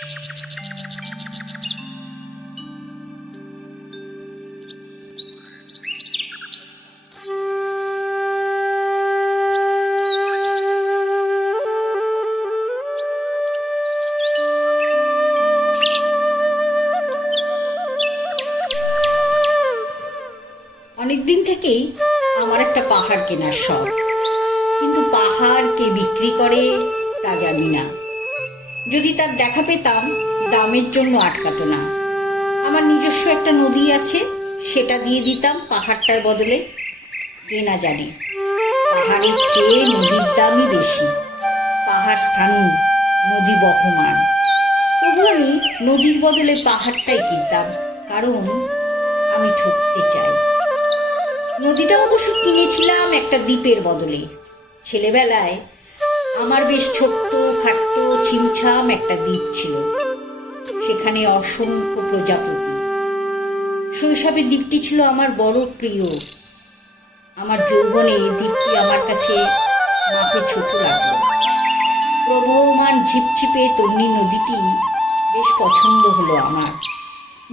অনেকদিন থেকেই আমার একটা পাহাড় কেনার শখ, কিন্তু পাহাড় কে বিক্রি করে তা জানি না। যদি তার দেখা পেতাম, দামের জন্য আটকাতো না। আমার নিজস্ব একটা নদী আছে, সেটা দিয়ে দিতাম পাহাড়টার বদলে। কে না জানে পাহাড়ের চেয়ে নদীর দামই বেশি। পাহাড় স্থাণু, নদী বহমান। তবু আমি নদীর বদলে পাহাড়টাই কিনতাম, কারণ আমি ঠকতে চাই। নদীটা অবশ্য কিনেছিলাম একটা দ্বীপের বদলে। ছেলেবেলায় আমার বেশ ছোট্ট খাট্ট ছিমছাম একটা দ্বীপ ছিল, সেখানে অসংখ্য প্রজাপতি। শৈশবে দ্বীপটি ছিল আমার বড় প্রিয়। আমার যৌবনে দ্বীপটি আমার কাছে মাপে ছোট লাগলো। প্রবহমান ঝিপঝিপে তন্নি নদীটি বেশ পছন্দ হলো আমার।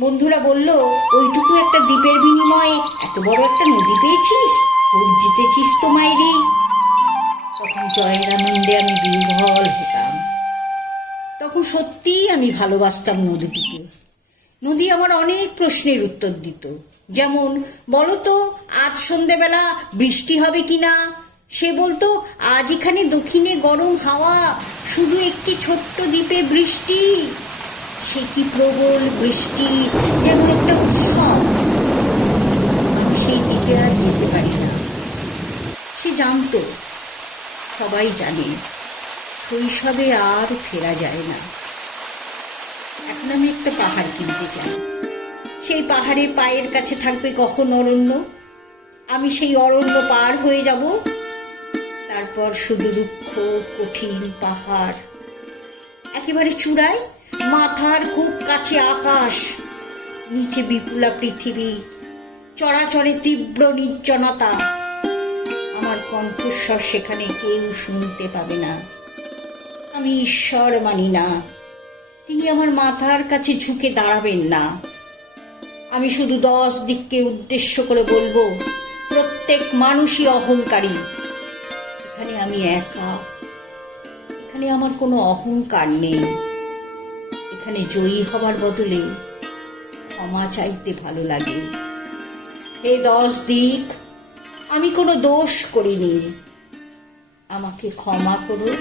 বন্ধুরা বলল, ওইটুকু একটা দ্বীপের বিনিময়ে এত বড় একটা নদী পেয়েছিস, খুব জিতেছিস তো মাইরি। তখন জয়ের আনন্দে আমি বিহ্বল হতাম। তখন সত্যিই আমি ভালোবাসতাম নদীটিকে। নদী আমার অনেক প্রশ্নের উত্তর দিত, যেমন, বলো তো আজ সন্ধেবেলা বৃষ্টি হবে কিনা। সে বলতো, আজ এখানে দক্ষিণে গরম হাওয়া, শুধু একটি ছোট্ট দ্বীপে বৃষ্টি। সে কি প্রবল বৃষ্টি, যেন একটা উৎসব। আমি সেই দ্বীপে আর যেতে পারি না। সে জানতো, সবাই জানে, শৈশবে আর ফেরা যায় না। এখন আমি একটা পাহাড় কিনতে চাই। সেই পাহাড়ের পায়ের কাছে থাকবে কখন অরণ্য। আমি সেই অরণ্য পার হয়ে যাব, তারপর শুধু রুক্ষ কঠিন পাহাড়। একেবারে চূড়ায় মাথার খুব কাছে আকাশ, নিচে বিপুলা পৃথিবী, চরাচরে তীব্র নির্জনতা। আমার কণ্ঠস্বর সেখানে কেউ শুনতে পাবে না। আমি ঈশ্বর মানি না, তিনি আমার মাথার কাছে ঝুঁকে দাঁড়াবেন না। আমি শুধু 10 দিককে উদ্দেশ্য করে বলবো, প্রত্যেক মানুষই অহংকারী। এখানে আমি একা, এখানে আমার কোনো অহংকার নেই। এখানে জয়ী হবার বদলে ক্ষমা চাইতে ভালো লাগে। হে 10 দিক, আমি কোনো দোষ করিনি, আমাকে ক্ষমা করো।